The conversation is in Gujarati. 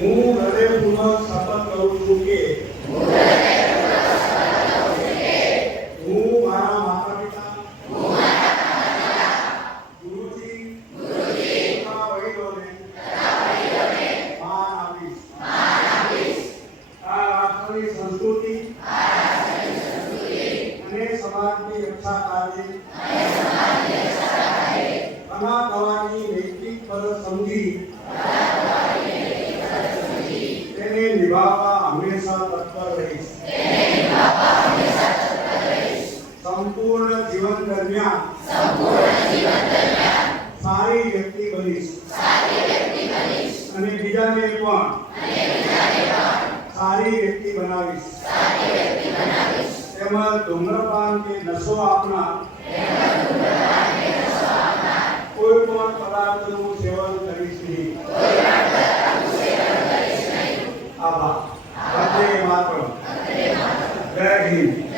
હું હૃદયપૂર્વક શપથ કરું છું કે હું મારા માતા-પિતા, ગુરુજી તથા વડીલોને માન આપીશ. આ રાષ્ટ્રની સંસ્કૃતિ અને સમાજની રક્ષા કાર્ય અના થવાની નૈતિક ફરજ સમજી તેને નિભાવવા હંમેશા તત્પર રહીશ. સંપૂર્ણ જીવન દરમિયાન સારી વ્યક્તિ બનીશ અને બીજાને પણ સારી વ્યક્તિ બનાવીશ. તેમજ ધૂમ્રપાન કે નશો આપનાર કોઈ પણ પદાર્થનું સેવન કરીશ નહીં. આભાર. વંદે માતરમ. જય હિન્દ.